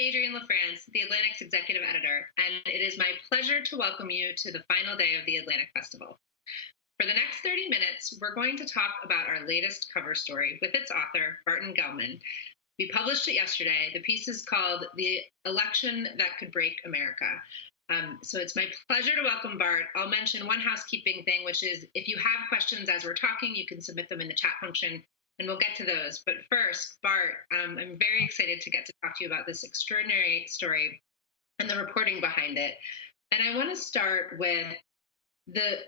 Adrienne LaFrance, the Atlantic's executive editor, and it is my pleasure to welcome you to the final day of the Atlantic Festival. For the next 30 minutes, we're going to talk about our latest cover story with its author, Barton Gellman. We published it yesterday. The piece is called The Election That Could Break America. So it's my pleasure to welcome Bart. I'll mention one housekeeping thing, which is if you have questions as we're talking, you can submit them in the chat function, and we'll get to those. But first, Bart, I'm very excited to get to talk to you about this extraordinary story and the reporting behind it. And I want to start with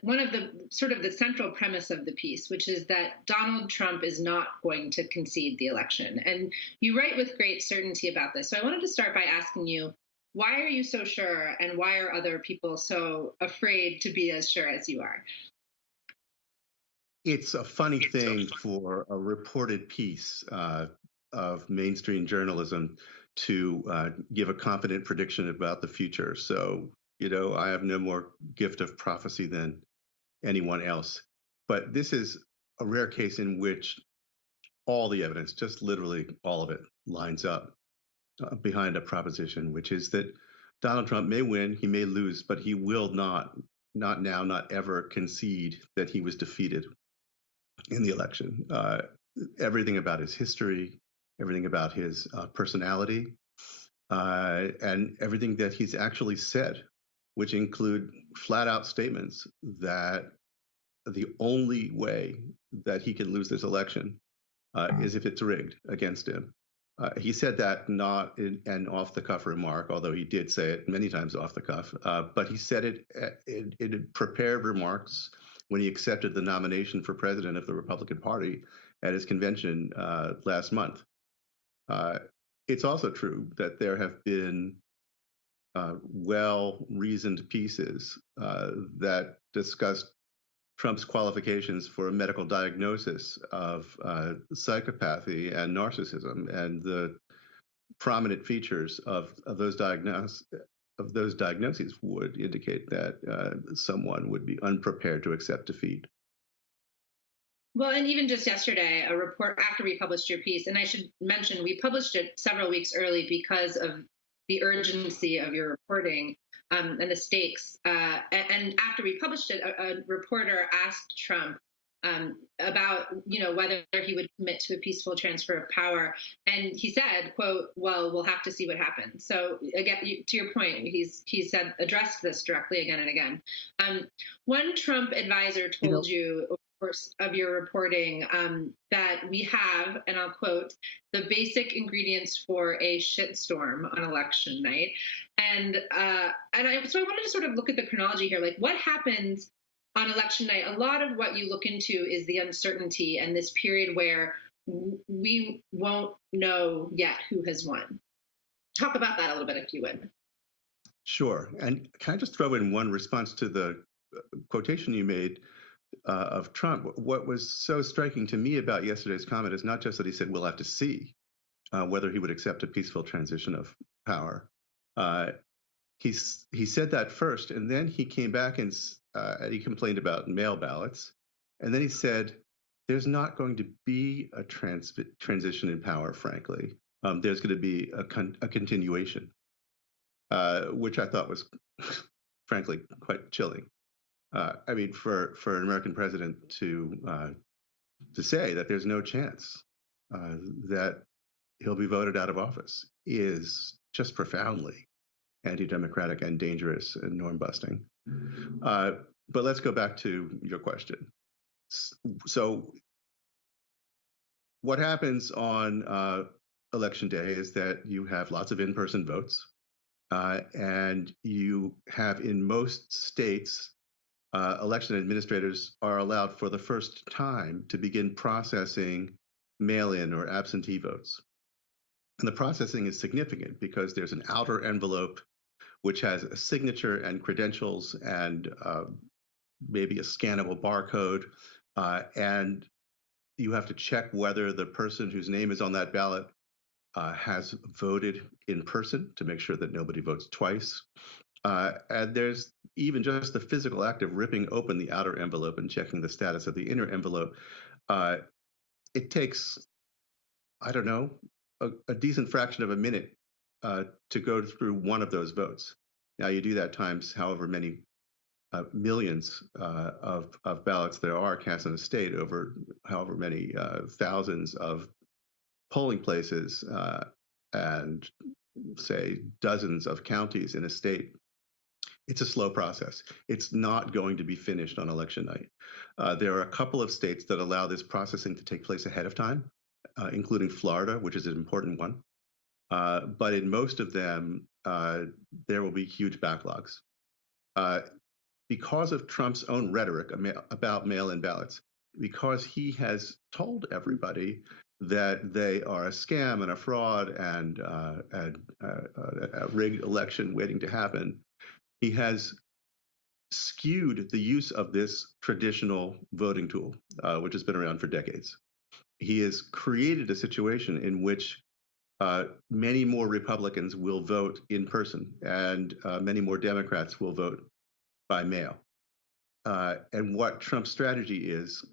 one of the sort of the central premise of the piece, which is that Donald Trump is not going to concede the election. And you write with great certainty about this. So I wanted to start by asking you, why are you so sure, and why are other people so afraid to be as sure as you are? It's a funny thing for a reported piece of mainstream journalism to give a confident prediction about the future. So, I have no more gift of prophecy than anyone else. But this is a rare case in which all the evidence, just literally all of it, lines up behind a proposition, which is that Donald Trump may win, he may lose, but he will not now, not ever concede that he was defeated in the election. Everything about his history, everything about his personality, and everything that he's actually said, which include flat out statements that the only way that he can lose this election is if it's rigged against him. He said that not in an off-the-cuff remark, although he did say it many times off the cuff, but he said it in prepared remarks when he accepted the nomination for president of the Republican Party at his convention last month. It's also true that there have been well-reasoned pieces that discussed Trump's qualifications for a medical diagnosis of psychopathy and narcissism, and the prominent features of those diagnoses would indicate that someone would be unprepared to accept defeat. Well, and even just yesterday, a report after we published your piece, and I should mention we published it several weeks early because of the urgency of your reporting and the stakes. And after we published it, a reporter asked Trump about, whether he would commit to a peaceful transfer of power. And he said, quote, "Well, we'll have to see what happens." So again, to your point, he said, addressed this directly again and again. One Trump advisor told you, of course, of your reporting that we have, and I'll quote, "the basic ingredients for a shitstorm on election night." And so I wanted to sort of look at the chronology here, like what happens on election night. A lot of what you look into is the uncertainty and this period where we won't know yet who has won. Talk about that a little bit, if you would. Sure. And can I just throw in one response to the quotation you made of Trump? What was so striking to me about yesterday's comment is not just that he said we'll have to see whether he would accept a peaceful transition of power. He said that first, and then he came back and he complained about mail ballots, and then he said there's not going to be a transition in power. Frankly, there's going to be a continuation, which I thought was, frankly, quite chilling. I mean, for an American president to say that there's no chance that he'll be voted out of office is just profoundly anti-democratic and dangerous and norm-busting. But let's go back to your question. So what happens on election day is that you have lots of in-person votes, and you have in most states, election administrators are allowed for the first time to begin processing mail-in or absentee votes. And the processing is significant because there's an outer envelope which has a signature and credentials and maybe a scannable barcode. And you have to check whether the person whose name is on that ballot has voted in person to make sure that nobody votes twice. And there's even just the physical act of ripping open the outer envelope and checking the status of the inner envelope. It takes, I don't know, a decent fraction of a minute to go through one of those votes. Now you do that times however many millions of ballots there are cast in a state over however many thousands of polling places and say dozens of counties in a state. It's a slow process. It's not going to be finished on election night. There are a couple of states that allow this processing to take place ahead of time, including Florida, which is an important one. But in most of them, there will be huge backlogs. Because of Trump's own rhetoric about mail-in ballots, because he has told everybody that they are a scam and a fraud and a rigged election waiting to happen, he has skewed the use of this traditional voting tool, which has been around for decades. He has created a situation in which many more Republicans will vote in person and many more Democrats will vote by mail. And what Trump's strategy is,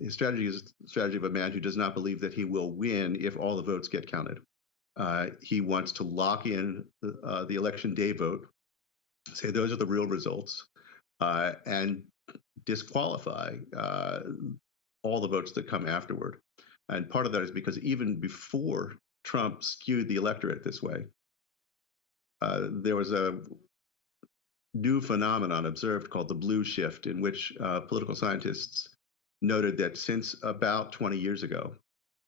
his strategy is the strategy of a man who does not believe that he will win if all the votes get counted. He wants to lock in the election day vote, say those are the real results, and disqualify all the votes that come afterward. And part of that is because even before Trump skewed the electorate this way, there was a new phenomenon observed called the blue shift, in which political scientists noted that since about 20 years ago,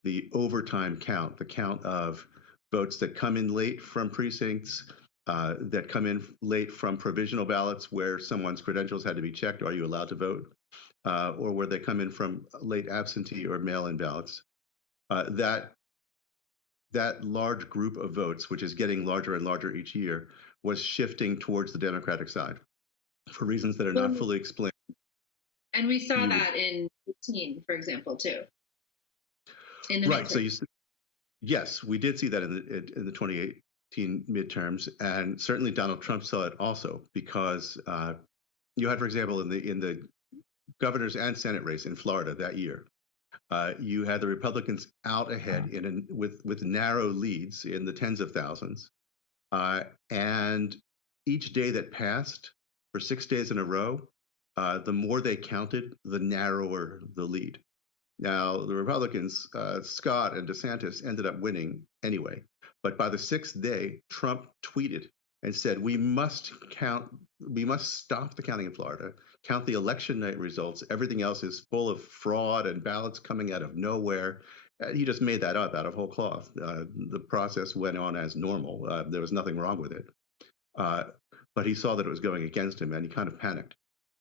the overtime count, the count of votes that come in late from precincts, that come in late from provisional ballots where someone's credentials had to be checked, are you allowed to vote, or where they come in from late absentee or mail-in ballots, that large group of votes, which is getting larger and larger each year, was shifting towards the Democratic side for reasons that are not fully explained. And we saw that in 2018, for example, too. Right. So yes, we did see that in the 2018 midterms, and certainly Donald Trump saw it also because you had, for example, in the governor's and Senate race in Florida that year, you had the Republicans out ahead with narrow leads in the tens of thousands. And each day that passed for 6 days in a row, the more they counted, the narrower the lead. Now, the Republicans, Scott and DeSantis, ended up winning anyway. But by the sixth day, Trump tweeted and said, we must stop the counting in Florida, count the election night results. Everything else is full of fraud and ballots coming out of nowhere. He just made that up out of whole cloth. The process went on as normal. There was nothing wrong with it. But he saw that it was going against him and he kind of panicked.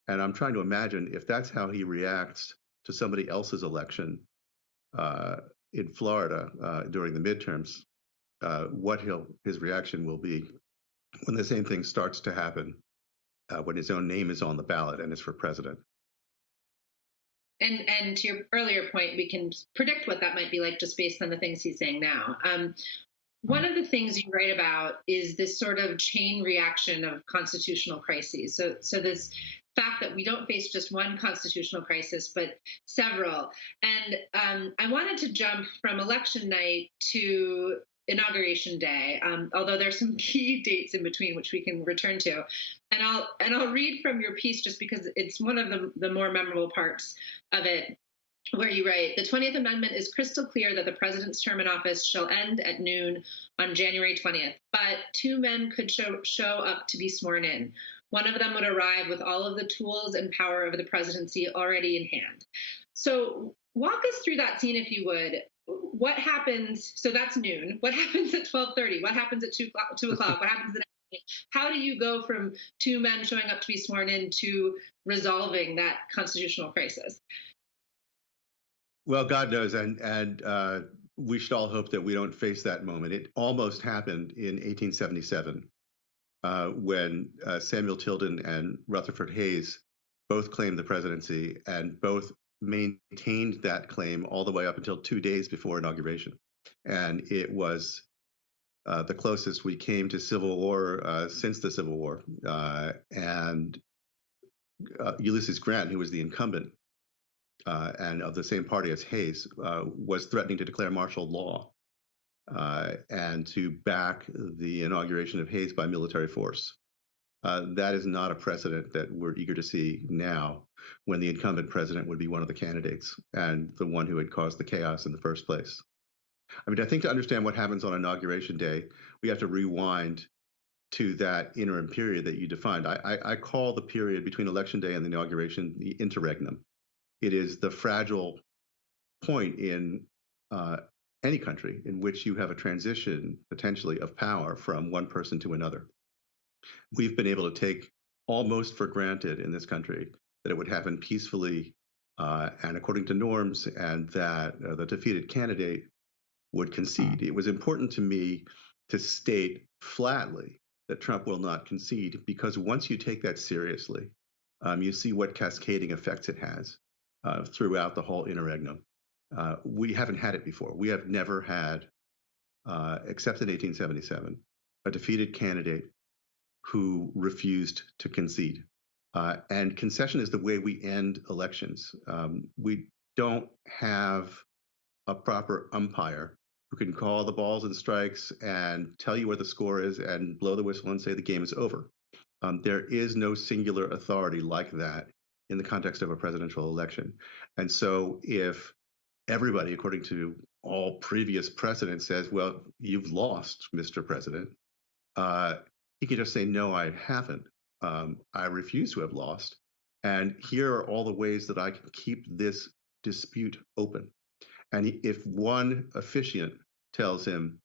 And I'm trying to imagine if that's how he reacts to somebody else's election in Florida during the midterms, what his reaction will be when the same thing starts to happen when his own name is on the ballot and is for president. And to your earlier point, we can predict what that might be like just based on the things he's saying now. One of the things you write about is this sort of chain reaction of constitutional crises. So this fact that we don't face just one constitutional crisis, but several. And I wanted to jump from election night to inauguration day, although there's some key dates in between which we can return to. And I'll read from your piece just because it's one of the more memorable parts of it, where you write, the 20th Amendment is crystal clear that the president's term in office shall end at noon on January 20th, but two men could show up to be sworn in. One of them would arrive with all of the tools and power of the presidency already in hand. So walk us through that scene, if you would. What happens? So that's noon. What happens at 12:30? What happens at 2 o'clock? What happens the next day? How do you go from two men showing up to be sworn in to resolving that constitutional crisis? Well, God knows, and we should all hope that we don't face that moment. It almost happened in 1877 when Samuel Tilden and Rutherford Hayes both claimed the presidency and both maintained that claim all the way up until 2 days before inauguration. And it was the closest we came to civil war since the Civil War. And Ulysses Grant, who was the incumbent, and of the same party as Hayes, was threatening to declare martial law and to back the inauguration of Hayes by military force. That is not a precedent that we're eager to see now, when the incumbent president would be one of the candidates and the one who had caused the chaos in the first place. I mean, I think to understand what happens on Inauguration Day, we have to rewind to that interim period that you defined. I call the period between Election Day and the inauguration the interregnum. It is the fragile point in any country in which you have a transition, potentially, of power from one person to another. We've been able to take almost for granted in this country that it would happen peacefully and according to norms, and that the defeated candidate would concede. It was important to me to state flatly that Trump will not concede, because once you take that seriously, you see what cascading effects it has throughout the whole interregnum. We haven't had it before. We have never had, except in 1877, a defeated candidate who refused to concede. And concession is the way we end elections. We don't have a proper umpire who can call the balls and strikes and tell you where the score is and blow the whistle and say the game is over. There is no singular authority like that in the context of a presidential election. And so if everybody, according to all previous precedent, says, well, you've lost, Mr. President, he can just say, no, I haven't. I refuse to have lost. And here are all the ways that I can keep this dispute open. And if one officiant tells him,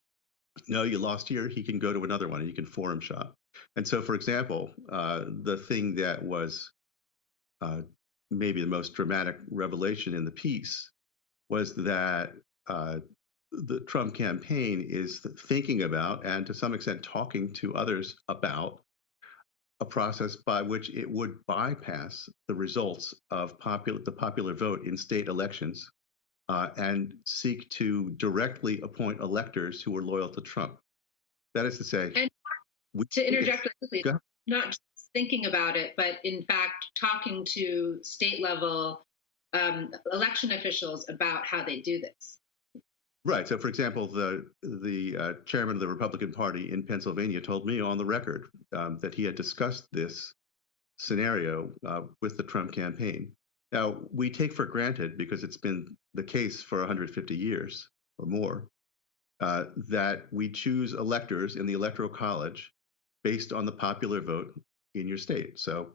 no, you lost here, he can go to another one and he can forum shop. And so, for example, the thing that was maybe the most dramatic revelation in the piece was that the Trump campaign is thinking about, and to some extent talking to others about, a process by which it would bypass the results of the popular vote in state elections and seek to directly appoint electors who are loyal to Trump. That is to say, and to interject quickly, not just thinking about it, but in fact talking to state level election officials about how they do this. Right. So, for example, the chairman of the Republican Party in Pennsylvania told me on the record that he had discussed this scenario with the Trump campaign. Now, we take for granted, because it's been the case for 150 years or more, that we choose electors in the Electoral College based on the popular vote in your state. So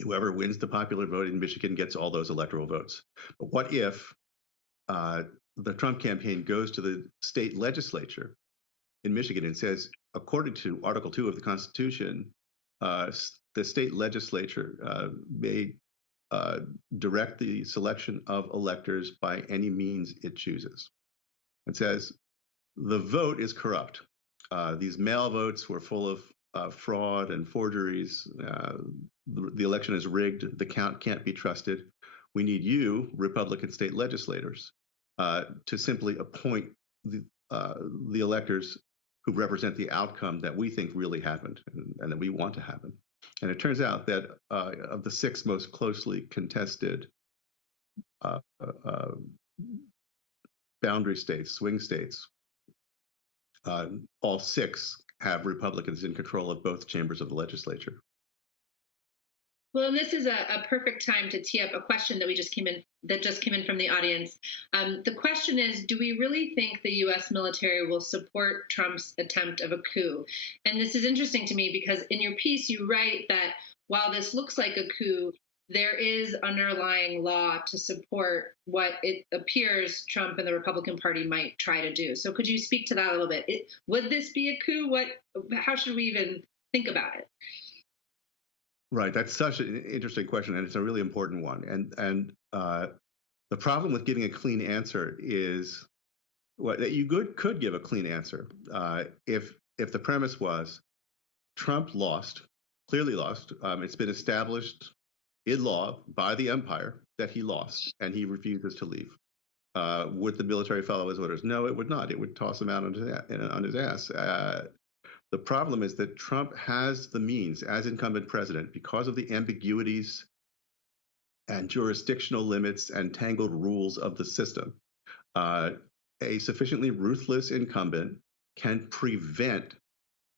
whoever wins the popular vote in Michigan gets all those electoral votes. But what if the Trump campaign goes to the state legislature in Michigan and says, according to Article 2 of the Constitution, the state legislature may direct the selection of electors by any means it chooses. It says the vote is corrupt. These mail votes were full of fraud and forgeries. The election is rigged. The count can't be trusted. We need you, Republican state legislators, to simply appoint the electors who represent the outcome that we think really happened and that we want to happen. And it turns out that of the 6 most closely contested boundary states, swing states, all 6 have Republicans in control of both chambers of the legislature. Well, and this is a perfect time to tee up a question that just came in from the audience. The question is, do we really think the U.S. military will support Trump's attempt of a coup? And this is interesting to me because in your piece, you write that while this looks like a coup, there is underlying law to support what it appears Trump and the Republican Party might try to do. So could you speak to that a little bit? Would this be a coup? How should we even think about it? Right, that's such an interesting question, and it's a really important one. And the problem with giving a clean answer is that you could give a clean answer if the premise was Trump lost, clearly lost. It's been established in law by the empire that he lost, and he refuses to leave. Would the military follow his orders? No, it would not. It would toss him out on his ass. The problem is that Trump has the means, as incumbent president, because of the ambiguities and jurisdictional limits and tangled rules of the system, a sufficiently ruthless incumbent can prevent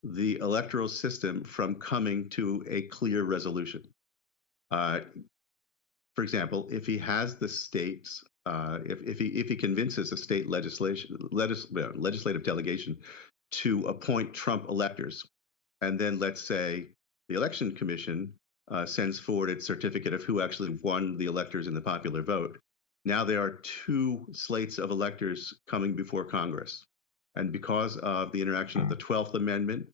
the electoral system from coming to a clear resolution. For example, if he has the states, if he convinces a state legislative delegation to appoint Trump electors, and then let's say the election commission sends forward its certificate of who actually won the electors in the popular vote. Now there are two slates of electors coming before Congress. And because of the interaction of the 12th Amendment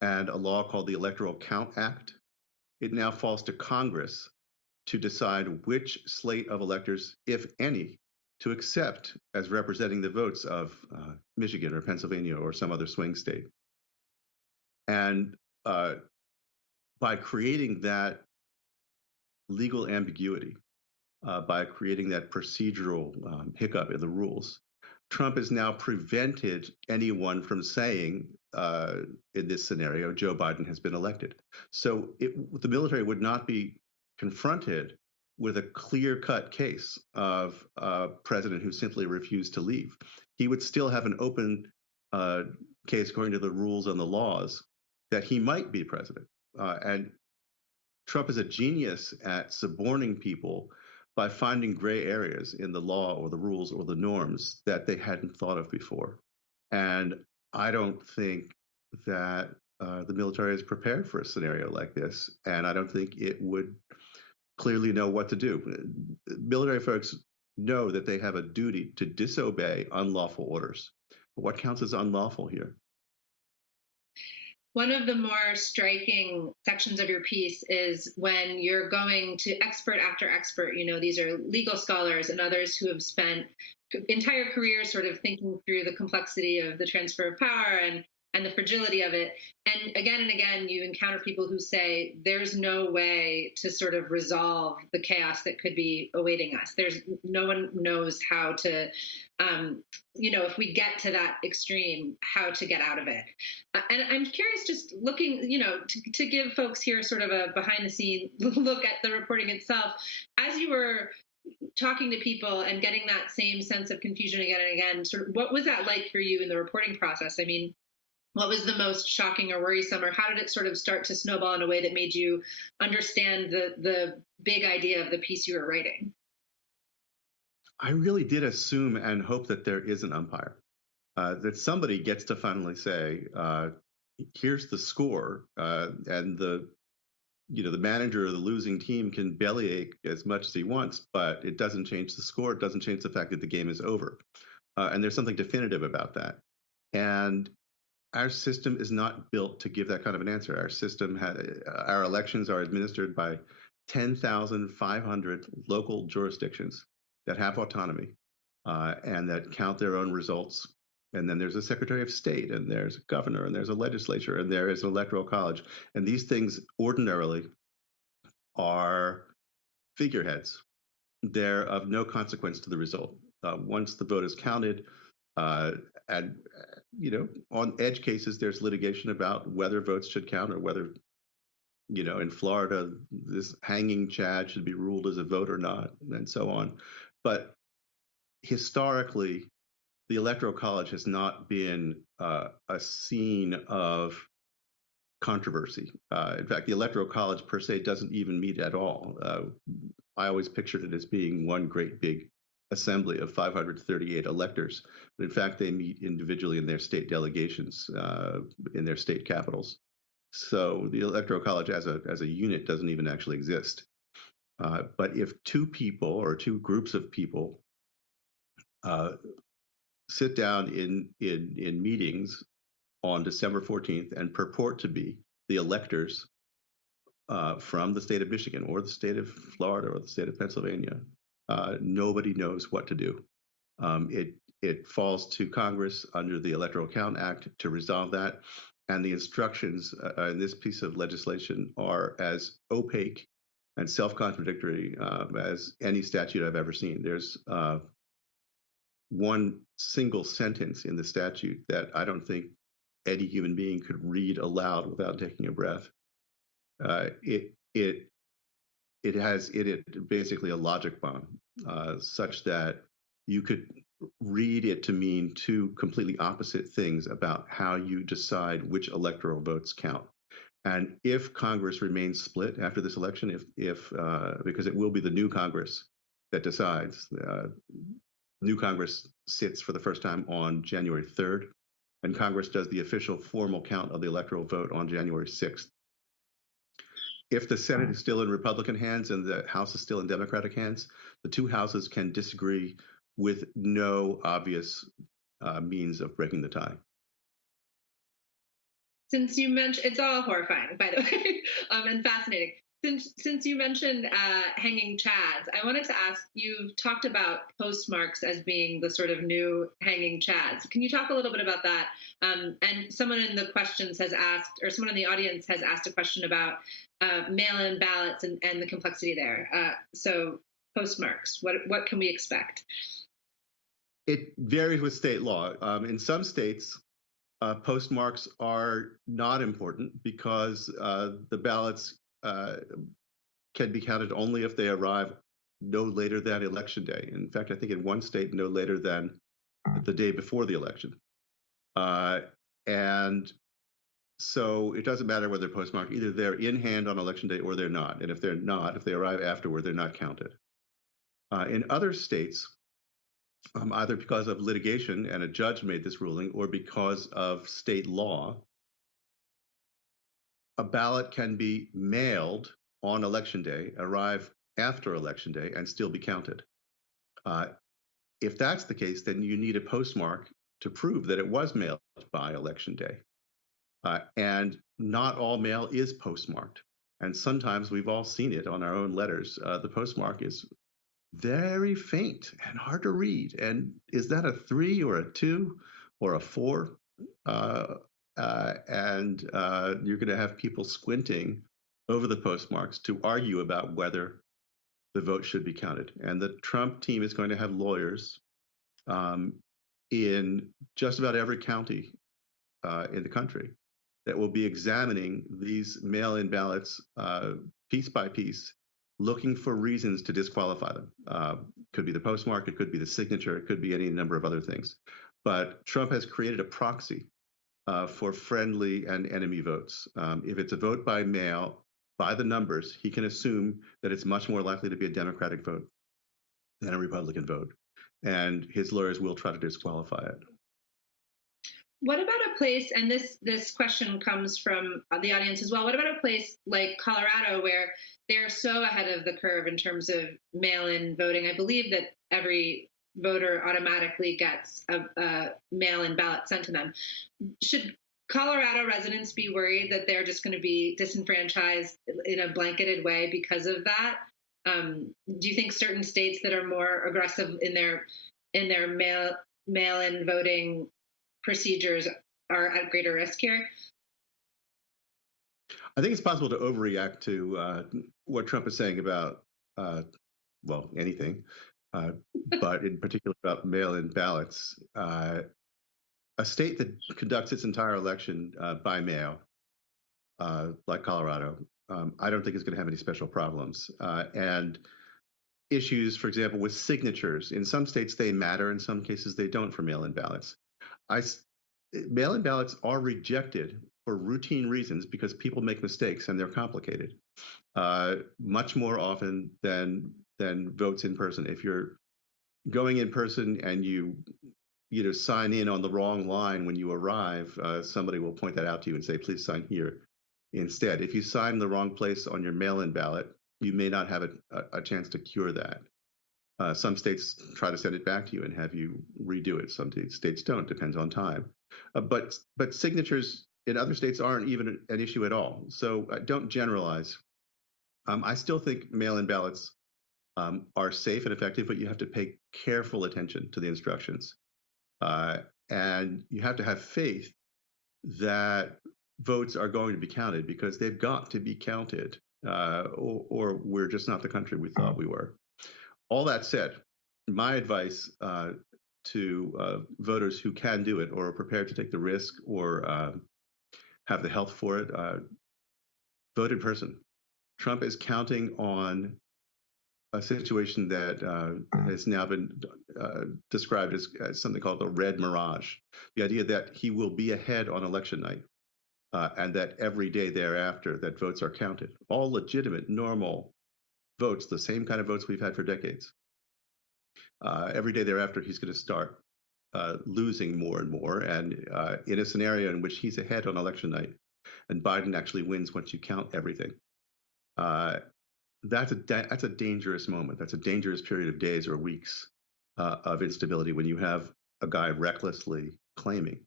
and a law called the Electoral Count Act, it now falls to Congress to decide which slate of electors, if any, to accept as representing the votes of Michigan or Pennsylvania or some other swing state. And by creating that legal ambiguity, by creating that procedural hiccup in the rules, Trump has now prevented anyone from saying, in this scenario, Joe Biden has been elected. So the military would not be confronted with a clear-cut case of a president who simply refused to leave. He would still have an open case according to the rules and the laws that he might be president. And Trump is a genius at suborning people by finding gray areas in the law or the rules or the norms that they hadn't thought of before. And I don't think that the military is prepared for a scenario like this. And I don't think it would clearly know what to do. Military folks know that they have a duty to disobey unlawful orders. What counts as unlawful here? One of the more striking sections of your piece is when you're going to expert after expert. You know, these are legal scholars and others who have spent entire careers sort of thinking through the complexity of the transfer of power and the fragility of it. And again, you encounter people who say there's no way to sort of resolve the chaos that could be awaiting us. There's no one knows how to, if we get to that extreme, how to get out of it. And I'm curious, just looking, to give folks here sort of a behind the scene look at the reporting itself, as you were talking to people and getting that same sense of confusion again and again, sort of what was that like for you in the reporting process? I mean, what was the most shocking or worrisome, or how did it sort of start to snowball in a way that made you understand the big idea of the piece you were writing? I really did assume and hope that there is an umpire, that somebody gets to finally say, here's the score, and the manager of the losing team can bellyache as much as he wants, but it doesn't change the score. It doesn't change the fact that the game is over. And there's something definitive about that. And our system is not built to give that kind of an answer. Our elections are administered by 10,500 local jurisdictions that have autonomy and that count their own results. And then there's a Secretary of State, and there's a governor, and there's a legislature, and there is an electoral college. And these things ordinarily are figureheads. They're of no consequence to the result. Once the vote is counted, and on edge cases, there's litigation about whether votes should count or whether, in Florida, this hanging Chad should be ruled as a vote or not, and so on. But historically, the Electoral College has not been a scene of controversy. In fact, the Electoral College per se doesn't even meet at all. I always pictured it as being one great big assembly of 538 electors. But in fact, they meet individually in their state delegations, in their state capitals. So the Electoral College as a unit doesn't even actually exist. But if two people or two groups of people sit down in meetings on December 14th and purport to be the electors from the state of Michigan or the state of Florida or the state of Pennsylvania, nobody knows what to do. It falls to Congress under the Electoral Count Act to resolve that. And the instructions in this piece of legislation are as opaque and self-contradictory as any statute I've ever seen. There's one single sentence in the statute that I don't think any human being could read aloud without taking a breath. It has in it basically a logic bomb, such that you could read it to mean two completely opposite things about how you decide which electoral votes count. And if Congress remains split after this election, if because it will be the new Congress that decides, new Congress sits for the first time on January 3rd, and Congress does the official formal count of the electoral vote on January 6th. If the Senate is still in Republican hands and the House is still in Democratic hands, the two houses can disagree with no obvious means of breaking the tie. Since you mentioned, it's all horrifying, by the way, and fascinating. Since you mentioned hanging chads, I wanted to ask, you've talked about postmarks as being the sort of new hanging chads. Can you talk a little bit about that? And someone in the questions has asked, or someone in the audience has asked a question about mail-in ballots and the complexity there. So postmarks, what can we expect? It varies with state law. In some states, postmarks are not important because the ballots can be counted only if they arrive no later than election day. In fact, I think in one state, no later than the day before the election. And so it doesn't matter whether they're postmarked, either they're in hand on election day or they're not. And if they're not, if they arrive afterward, they're not counted. In other states, either because of litigation and a judge made this ruling or because of state law, a ballot can be mailed on election day, arrive after election day, and still be counted. If that's the case, then you need a postmark to prove that it was mailed by election day. And not all mail is postmarked. And sometimes we've all seen it on our own letters. The postmark is very faint and hard to read. And is that a 3 or a 2 or a 4? And you're going to have people squinting over the postmarks to argue about whether the vote should be counted. And the Trump team is going to have lawyers in just about every county in the country that will be examining these mail-in ballots piece by piece, looking for reasons to disqualify them. Could be the postmark, it could be the signature, it could be any number of other things. But Trump has created a proxy for friendly and enemy votes. If it's a vote by mail, by the numbers, he can assume that it's much more likely to be a Democratic vote than a Republican vote. And his lawyers will try to disqualify it. What about a place, and this question comes from the audience as well, what about a place like Colorado where they're so ahead of the curve in terms of mail-in voting? I believe that every voter automatically gets a mail-in ballot sent to them. Should Colorado residents be worried that they're just going to be disenfranchised in a blanketed way because of that? Do you think certain states that are more aggressive in their mail-in voting procedures are at greater risk here? I think it's possible to overreact to what Trump is saying about, well, anything, but in particular about mail-in ballots. A state that conducts its entire election by mail, like Colorado, I don't think is going to have any special problems. And issues, for example, with signatures. In some states, they matter. In some cases, they don't for mail-in ballots. Mail-in ballots are rejected for routine reasons because people make mistakes and they're complicated, much more often than votes in person. If you're going in person and you sign in on the wrong line when you arrive, somebody will point that out to you and say, please sign here instead. If you sign the wrong place on your mail-in ballot, you may not have a chance to cure that. Some states try to send it back to you and have you redo it. Some states don't, depends on time. But signatures in other states aren't even an issue at all. So don't generalize. I still think mail-in ballots are safe and effective, but you have to pay careful attention to the instructions. And you have to have faith that votes are going to be counted because they've got to be counted, or we're just not the country we thought we were. All that said, my advice to voters who can do it or are prepared to take the risk or have the health for it, vote in person. Trump is counting on a situation that has now been described as something called the red mirage. The idea that he will be ahead on election night, and that every day thereafter that votes are counted, all legitimate, normal votes, the same kind of votes we've had for decades. Every day thereafter, he's going to start losing more and more. And in a scenario in which he's ahead on election night and Biden actually wins once you count everything, that's a dangerous moment. That's a dangerous period of days or weeks of instability when you have a guy recklessly claiming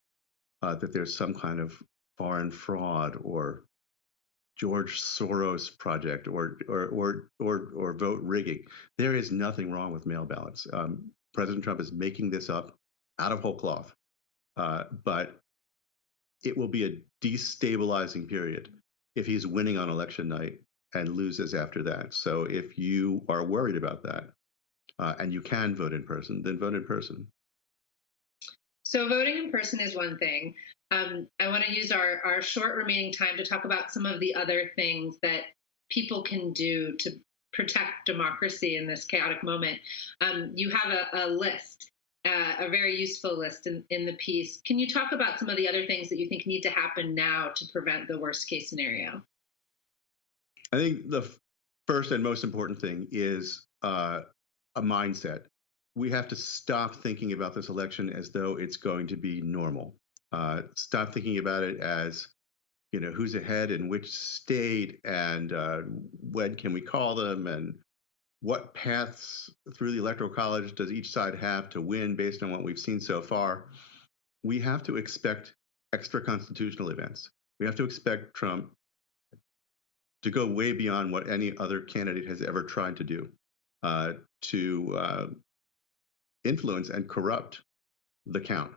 that there's some kind of foreign fraud or George Soros project or vote rigging. There is nothing wrong with mail ballots. President Trump is making this up out of whole cloth, but it will be a destabilizing period if he's winning on election night and loses after that. So if you are worried about that and you can vote in person, then vote in person. So voting in person is one thing. I want to use our short remaining time to talk about some of the other things that people can do to protect democracy in this chaotic moment. You have a list, a very useful list in the piece. Can you talk about some of the other things that you think need to happen now to prevent the worst case scenario? I think the first and most important thing is a mindset. We have to stop thinking about this election as though it's going to be normal. Stop thinking about it as, who's ahead in which state and when can we call them and what paths through the Electoral College does each side have to win based on what we've seen so far. We have to expect extra constitutional events. We have to expect Trump to go way beyond what any other candidate has ever tried to do, to influence and corrupt the count,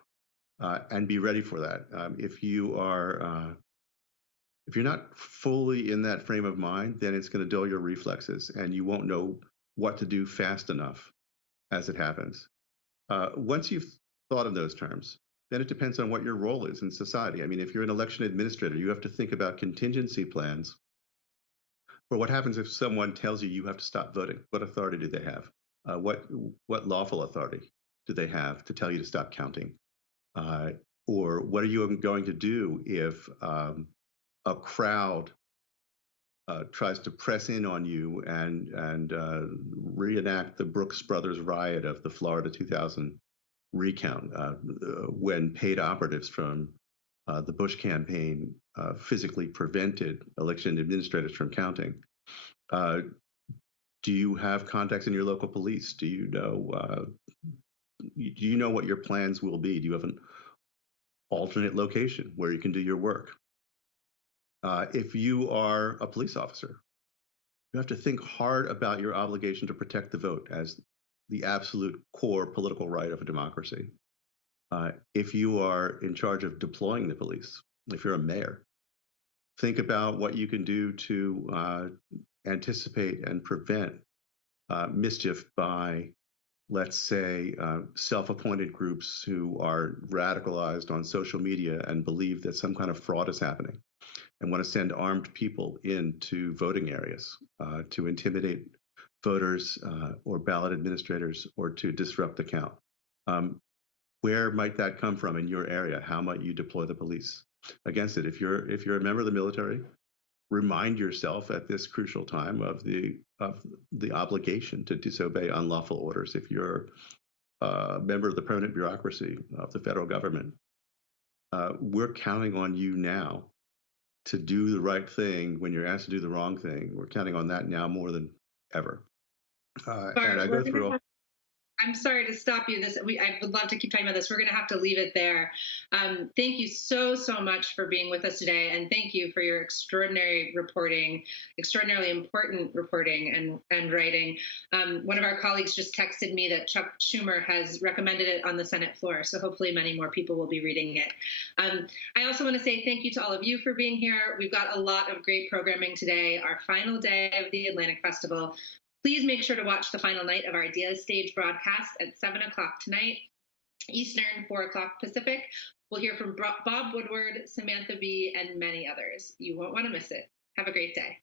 and be ready for that. If you're not fully in that frame of mind, then it's going to dull your reflexes, and you won't know what to do fast enough as it happens. Once you've thought in those terms, then it depends on what your role is in society. I mean, if you're an election administrator, you have to think about contingency plans for what happens if someone tells you have to stop voting. What authority do they have? What lawful authority do they have to tell you to stop counting? Or what are you going to do if a crowd tries to press in on you and reenact the Brooks Brothers riot of the Florida 2000 recount, when paid operatives from the Bush campaign physically prevented election administrators from counting? Do you have contacts in your local police? Do you know what your plans will be? Do you have an alternate location where you can do your work? If you are a police officer, you have to think hard about your obligation to protect the vote as the absolute core political right of a democracy. If you are in charge of deploying the police, if you're a mayor, think about what you can do to anticipate and prevent mischief by, let's say, self-appointed groups who are radicalized on social media and believe that some kind of fraud is happening and want to send armed people into voting areas to intimidate voters or ballot administrators or to disrupt the count. Where might that come from in your area? How might you deploy the police against it? If you're a member of the military, remind yourself at this crucial time of the obligation to disobey unlawful orders. If you're a member of the permanent bureaucracy of the federal government, we're counting on you now to do the right thing when you're asked to do the wrong thing. We're counting on that now more than ever. And I go through. I'm sorry to stop you. I would love to keep talking about this. We're going to have to leave it there. Thank you so much for being with us today, and thank you for your extraordinary reporting, extraordinarily important reporting and writing. One of our colleagues just texted me that Chuck Schumer has recommended it on the Senate floor, so hopefully many more people will be reading it. I also want to say thank you to all of you for being here. We've got a lot of great programming today, our final day of the Atlantic Festival. Please make sure to watch the final night of our Ideas Stage broadcast at 7 o'clock tonight, Eastern, 4 o'clock Pacific. We'll hear from Bob Woodward, Samantha Bee, and many others. You won't want to miss it. Have a great day.